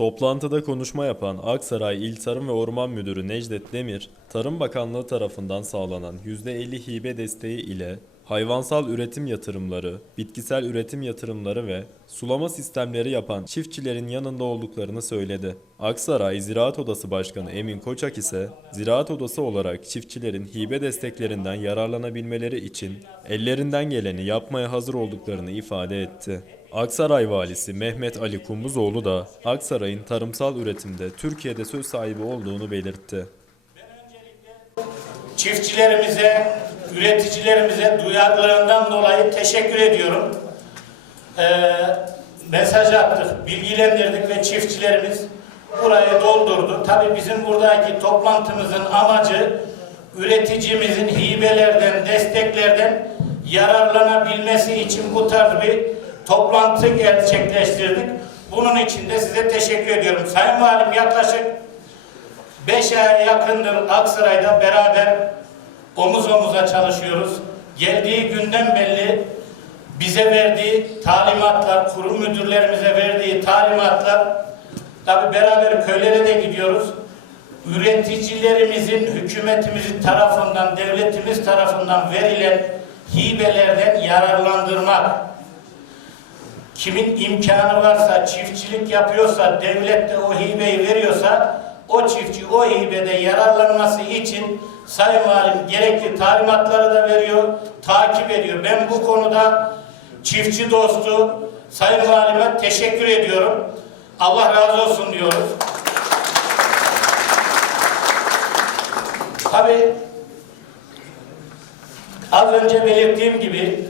Toplantıda konuşma yapan Aksaray İl Tarım ve Orman Müdürü Necdet Demir, Tarım Bakanlığı tarafından sağlanan %50 hibe desteği ile hayvansal üretim yatırımları, bitkisel üretim yatırımları ve sulama sistemleri yapan çiftçilerin yanında olduklarını söyledi. Aksaray Ziraat Odası Başkanı Emin Koçak ise Ziraat Odası olarak çiftçilerin hibe desteklerinden yararlanabilmeleri için ellerinden geleni yapmaya hazır olduklarını ifade etti. Aksaray Valisi Mehmet Ali Kumbuzoğlu da Aksaray'ın tarımsal üretimde Türkiye'de söz sahibi olduğunu belirtti. çiftçilerimize, üreticilerimize duyarlılığından dolayı teşekkür ediyorum. Ee, mesaj attık, bilgilendirdik ve çiftçilerimiz burayı doldurdu. Tabii bizim buradaki toplantımızın amacı üreticimizin hibelerden, desteklerden yararlanabilmesi için bu tarz bir toplantı gerçekleştirdik. Bunun için de size teşekkür ediyorum. Sayın Valim yaklaşık Beş aya yakındır Aksaray'da beraber omuz omuza çalışıyoruz. Geldiği günden belli bize verdiği talimatlar, kurum müdürlerimize verdiği talimatlar, tabi beraber köylere de gidiyoruz. Üreticilerimizin, hükümetimizin tarafından, devletimiz tarafından verilen hibelerden yararlandırmak, kimin imkanı varsa, çiftçilik yapıyorsa, devlet de o hibeyi veriyorsa, o çiftçi o hibede yararlanması için Sayın Valim gerekli talimatları da veriyor, takip ediyor. Ben bu konuda çiftçi dostu Sayın Valime teşekkür ediyorum. Allah razı olsun diyoruz. Tabii az önce belirttiğim gibi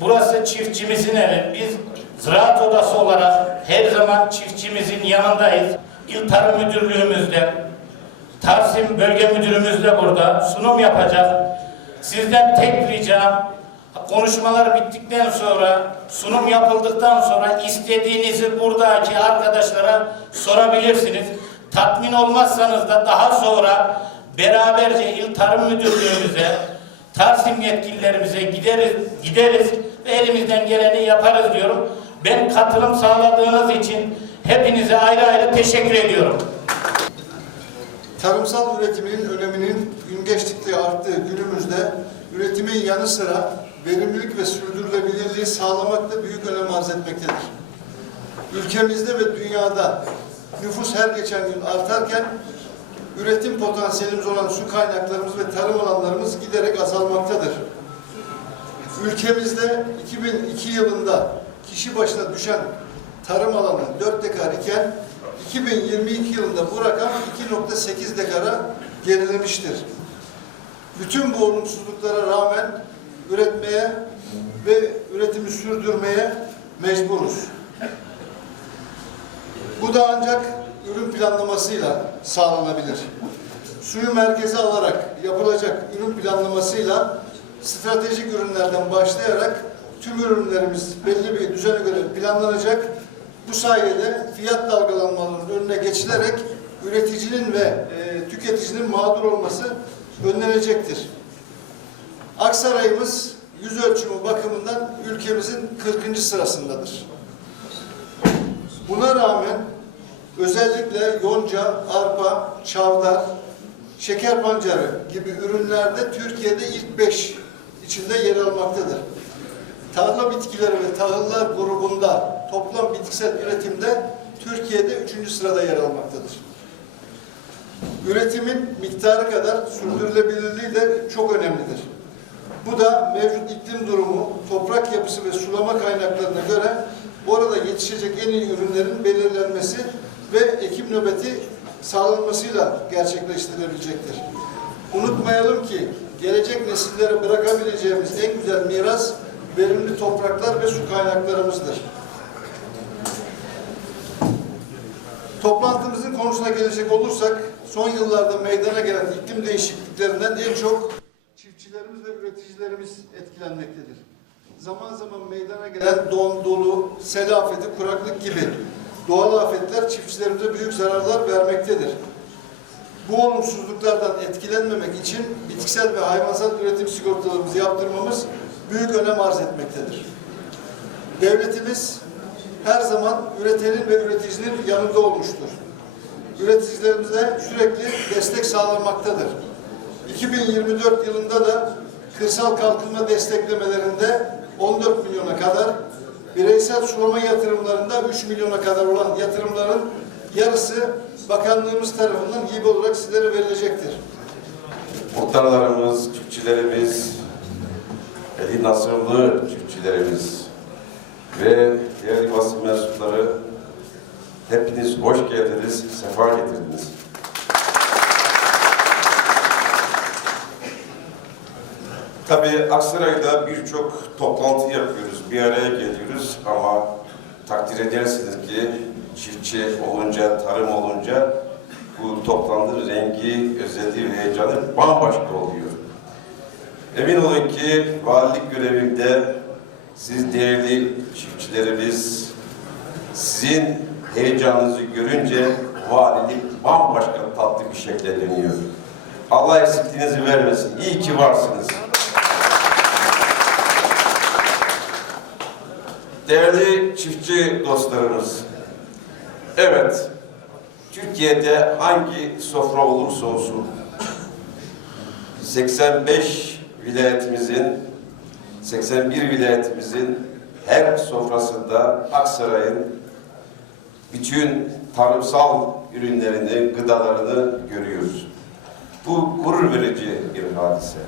burası çiftçimizin evi. Biz Ziraat Odası olarak her zaman çiftçimizin yanındayız. İl Tarım Müdürlüğümüzde, Tarsim Bölge Müdürümüz de burada sunum yapacak. Sizden tek ricam konuşmalar bittikten sonra, sunum yapıldıktan sonra istediğinizi buradaki arkadaşlara sorabilirsiniz. Tatmin olmazsanız da daha sonra beraberce İl Tarım Müdürlüğümüze, Tarsim yetkililerimize gideriz, gideriz ve elimizden geleni yaparız diyorum. Ben katılım sağladığınız için hepinize ayrı ayrı teşekkür ediyorum. Tarımsal üretimin öneminin gün geçtikçe arttığı günümüzde üretimin yanı sıra verimlilik ve sürdürülebilirliği sağlamak da büyük önem arz etmektedir. Ülkemizde ve dünyada nüfus her geçen gün artarken üretim potansiyelimiz olan su kaynaklarımız ve tarım alanlarımız giderek azalmaktadır. Ülkemizde 2002 yılında kişi başına düşen tarım alanı 4 dekar iken 2022 yılında bu rakam 2.8 dekara gerilemiştir. Bütün bu olumsuzluklara rağmen üretmeye ve üretimi sürdürmeye mecburuz. Bu da ancak ürün planlamasıyla sağlanabilir. Suyu merkeze alarak yapılacak ürün planlamasıyla stratejik ürünlerden başlayarak tüm ürünlerimiz belli bir düzene göre planlanacak. Bu sayede fiyat dalgalanmalarının önüne geçilerek üreticinin ve e, tüketicinin mağdur olması önlenecektir. Aksaray'ımız yüz ölçümü bakımından ülkemizin 40. sırasındadır. Buna rağmen özellikle yonca, arpa, çavdar, şeker pancarı gibi ürünlerde Türkiye'de ilk beş içinde yer almaktadır. Tarla bitkileri ve tahıllar grubunda toplam bitkisel üretimde Türkiye'de üçüncü sırada yer almaktadır. Üretimin miktarı kadar sürdürülebilirliği de çok önemlidir. Bu da mevcut iklim durumu, toprak yapısı ve sulama kaynaklarına göre orada yetişecek en iyi ürünlerin belirlenmesi ve ekim nöbeti sağlanmasıyla gerçekleştirilebilecektir. Unutmayalım ki gelecek nesillere bırakabileceğimiz en güzel miras verimli topraklar ve su kaynaklarımızdır. Toplantımızın konusuna gelecek olursak, son yıllarda meydana gelen iklim değişikliklerinden en çok çiftçilerimiz ve üreticilerimiz etkilenmektedir. Zaman zaman meydana gelen don, dolu, sel afeti, kuraklık gibi doğal afetler çiftçilerimize büyük zararlar vermektedir. Bu olumsuzluklardan etkilenmemek için bitkisel ve hayvansal üretim sigortalarımızı yaptırmamız büyük önem arz etmektedir. Devletimiz her zaman üretenin ve üreticinin yanında olmuştur. Üreticilerimize sürekli destek sağlamaktadır. 2024 yılında da kırsal kalkınma desteklemelerinde 14 milyona kadar, bireysel sulama yatırımlarında 3 milyona kadar olan yatırımların yarısı bakanlığımız tarafından hibe olarak sizlere verilecektir. Muhtarlarımız, çiftçilerimiz, eli nasırlı çiftçilerimiz ve değerli basın mensupları hepiniz hoş geldiniz, sefa getirdiniz. Tabii Aksaray'da birçok toplantı yapıyoruz, bir araya geliyoruz ama takdir edersiniz ki çiftçi olunca, tarım olunca bu toplantının rengi, özelliği ve heyecanı bambaşka oluyor. Emin olun ki valilik görevimde siz değerli çiftçilerimiz sizin heyecanınızı görünce valilik bambaşka tatlı bir şekle dönüyor. Allah eksikliğinizi vermesin. İyi ki varsınız. Değerli çiftçi dostlarımız, evet, Türkiye'de hangi sofra olursa olsun, 85 vilayetimizin, 81 vilayetimizin her sofrasında Aksaray'ın bütün tarımsal ürünlerini, gıdalarını görüyoruz. Bu gurur verici bir hadise.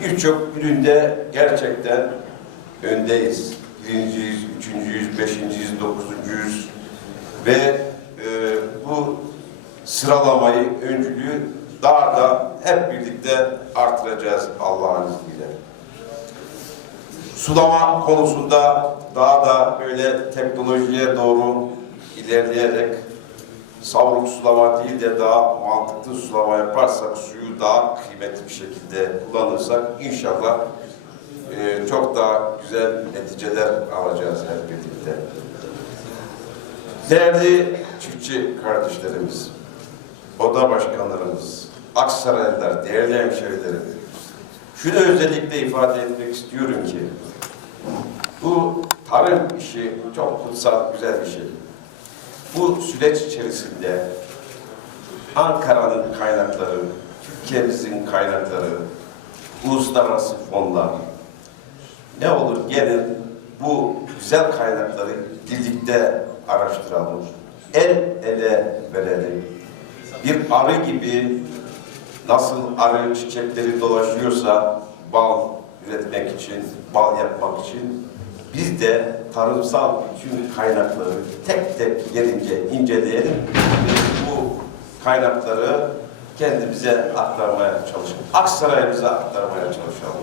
Birçok üründe gerçekten öndeyiz. Birinciyiz, üçüncüyüz, beşinciyiz, dokuzuncuyuz. Ve e, bu sıralamayı, öncülüğü daha da hep birlikte artıracağız Allah'ın izniyle. Sulama konusunda daha da böyle teknolojiye doğru ilerleyerek savruk sulama değil de daha mantıklı sulama yaparsak, suyu daha kıymetli bir şekilde kullanırsak inşallah e, çok daha güzel neticeler alacağız hep birlikte. Değerli çiftçi kardeşlerimiz, oda başkanlarımız, Aksaraylılar, değerli hemşehrilerim, şunu özellikle ifade etmek istiyorum ki, bu tarım işi çok kutsal, güzel bir şey. Bu süreç içerisinde Ankara'nın kaynakları, Türkiye'mizin kaynakları, uluslararası fonlar, ne olur gelin bu güzel kaynakları birlikte araştıralım. El ele verelim. Bir arı gibi nasıl arı çiçekleri dolaşıyorsa bal üretmek için, bal yapmak için biz de tarımsal bütün kaynakları tek tek gelince inceleyelim. ve Bu kaynakları kendimize aktarmaya çalışalım. Aksaray'ımıza aktarmaya çalışalım.